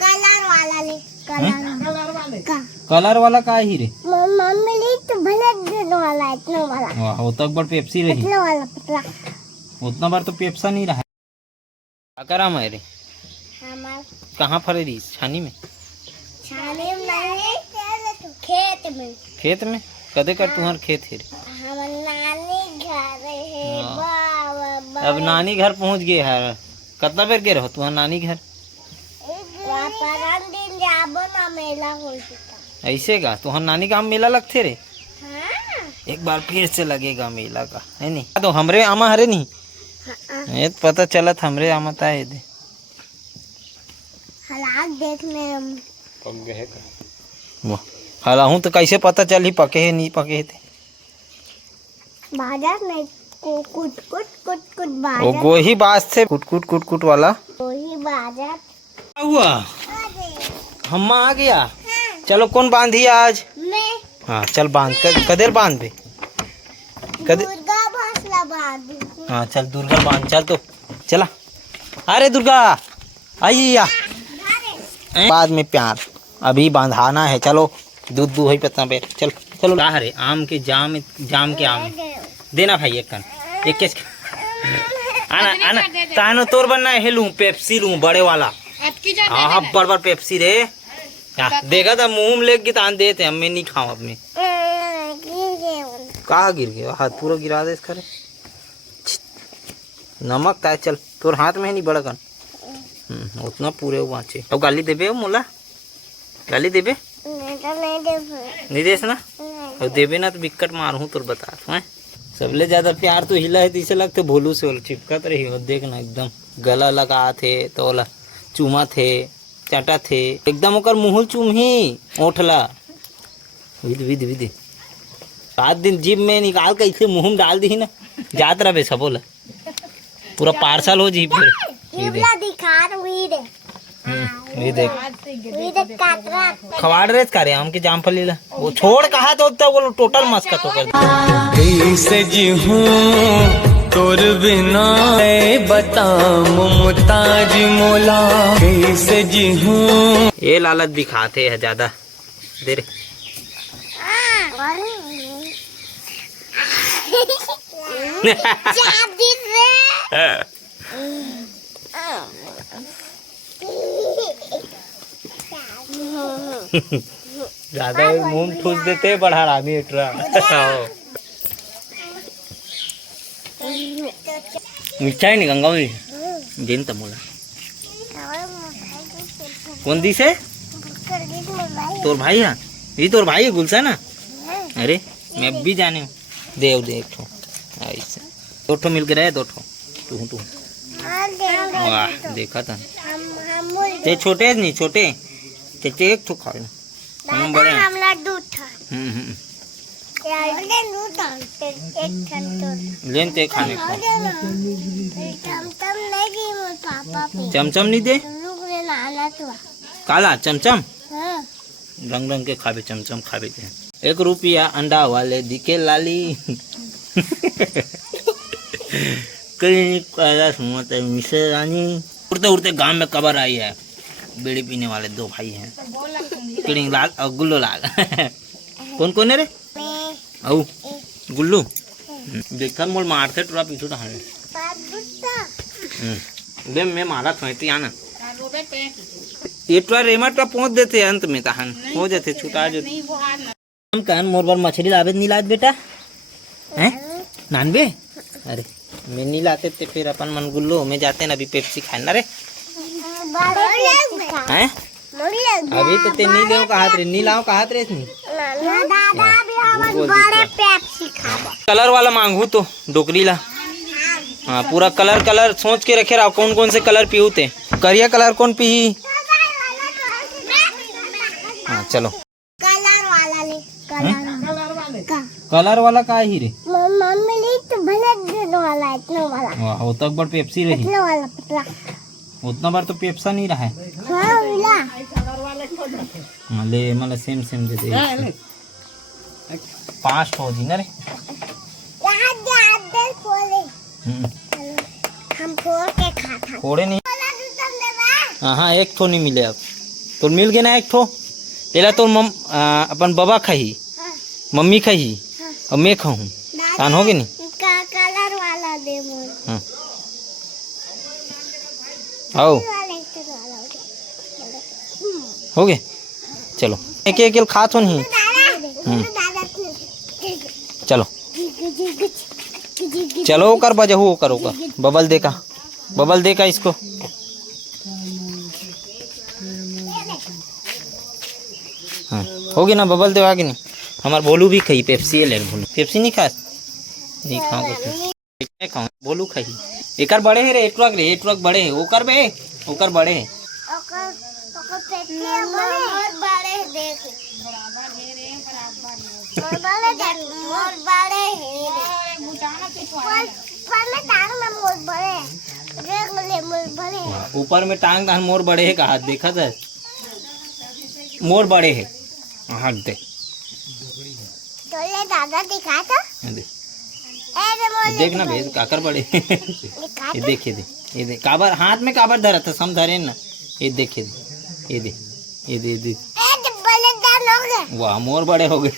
Colour वाला ले, colour वाला का ही रे? मम्मी ली तो भले दिन वाला इतना वाला। वाह वो तक बड़ पेप्सी रही। इतना वाला पतला। उतना बार तो पेप्सा नहीं रहा। करा मेरे हमार कहाँ फरे रही? छानी में? छाने में नहीं, खेत में। खेत में कदे कर तुम्हार खेत है? हमार नानी घर है। बाबा अब नानी घर पहुँच गए है। कितना बेर गए रहो तुम्हार नानी घर? दिन जाबो ना मेला हो चुका। ऐसे का तुम्हार नानी का मेला लगते रे? हाँ? एक बार फिर से लगेगा मेला का, है नहीं? तो हमरे आमा हरे नहीं? ये तो पता चला था हमरे आमा ताए दे। हालात देखने हम पक गए का। वाह हाला हूँ तो कैसे पता चल ही पके है नहीं पके थे? बाजार में कुट कुट कुट कुट वो बाजार। गोही बाज थे कुट वाला। वही बाजार। हुआ हम आ गया। चलो कौन बांधी आज? मैं हाँ चल बांध कदेर बांध बे कदे। दुर्गा भोसला बांधू। हाँ चल दुर्गा बांध चल तो चला। अरे दुर्गा आइया बाद में प्यार अभी बांधाना है। चलो दूध दूध ही पत्ता पे चल चलो। अरे आम के जाम के आम देना भाई एक कन एक केस आना आना तानो तोर बनना है लूं पेप्सी लूं बड़े वाला। हाँ बड़ पेप्सी रे। देखा था मुंह में लेके तान देते हम। मैं नहीं खाऊं अब में। कहाँ गिर गया? हाथ पूरा गिरा दे इसका रे। नमक का चल तोर हाथ में नहीं बड़ा कन। उतना पूरे बाँचे। अब गाली देबे मोला? गाली देबे? नहीं देस ना? और देबे ना तो बिक्कट मारू तोर बता है। सबले ज्यादा प्यार तो हिला है तो इसे लगते भोलू से चिपकत रही हो। देखना एकदम गला लगा थे तो चूमा थे चाटा थे एकदम ओकर मुँह चूम ही ओठला विध विध विध 7 दिन जिम में निकाल के इसे मुँह में डाल दी ना जात रहे सब बोला पूरा पार्सल हो जी। फिर ये देख खवाड़ रेस करे आम के जामफल लीला वो छोड़ कहा तो वो टोटल मस्का तो कर कैसे जी हूँ तोर बिना बता मुमताज मोला कैसे जी हूँ। ये लालच दिखाते है ज्यादा देर। ज्यादा मुंह ठूस देते बढ़ा रामी मीठा है नहीं गंगा में जिन तमोला कौन दी से तोर भाई है? ये तोर भाई है गुलशन ना? अरे मैं भी जाने देव दे एक ठो ऐसे 2 ठो मिल के रहे 2 ठो तू वाह देखा था ते छोटे नहीं छोटे ते एक ठो खा हम बड़े हम लड्डू था। लेन ते खाने को चमचम नहीं पापा पे। चमचम नहीं दे तो काला चमचम हाँ। रंग रंग के खाबे चमचम खाबे थे। 1 रुपया अंडा वाले दिखे लाली कहीं कैलाश मत मिसे रानी। उड़ते उड़ते गांव में खबर आई है बीड़ी पीने वाले 2 भाई हैं किड़िंग लाल और गुल्लू लाल। कौन कौन है रे? औ गुल्लू देखा मोल मारते टूरा पीछू था दे मैं मारा था तो आना ये टूरा रेमा टूरा पहुंच देते अंत में तहन हो जाते छुटा जो हम कहन मोर बार मछली लावे नहीं लाद बेटा हैं नानबे? अरे मैं नहीं लाते थे फिर अपन मन गुल्लू में जाते ना अभी पेप्सी खाना रे हैं अभी तो ते नहीं लेओ कहात रे नहीं लाओ कहात रे नहीं कलर वाला मांगू तो डोकरी ला। हाँ पूरा कलर सोच के रखे रहो कौन कौन से कलर पीऊते। करिया कलर कौन पी? हाँ चलो कलर वाला ले। कलर वाला का ही रे? मम्मी ली तो भले दिन वाला इतना वाला। वाह वो तक बड़ पेप्सी रही। इतना वाला पतला। उतना बार तो पेप्सा नहीं रहा है। हाँ ले मतलब सेम दे दे 5 ठो जी ना रे। हम फोड़ के खाता। फोड़े नहीं। हाँ 1 ठो नहीं मिले अब तोर मिल गए ना एक ठो। तेला तोर अपन बाबा खाही, हाँ, मम्मी खाही हाँ। और मैं खाऊं। तान हो गए नहीं। कलर वाला दे मोर। हाँ आओ वाला एक तो वाला हो गए। चलो एक एक खात हो नहीं। दादा चलो चलो ओकर बजहू ओकर बबल दे का इसको। हाँ हो गया ना, बबल दे आगे नहीं। हमार बोलू भी खाई पेप्सी ले बोलू। पेप्सी नहीं खास नहीं खाओ बोलू खाई। एकर बड़े है रे, एक ट्रक बड़े है। ओकर बड़े है। ओकर पेटी मोर बड़े देख मोर बड़े है पर में टांग में मोर बड़े देख ले मोर बड़े ऊपर में टांग दान मोर बड़े है का हाथ देखा था। मोर बड़े है हाथ दे तो ले दादा दिखा था दे ऐसे मोर देख ना भेज काकर बड़े। ये देख ये दे काबर हाथ में काबर धरा था सम धरे ना। ये देख ये दे ए बड़े दान हो गए। वाह मोर बड़े हो गए।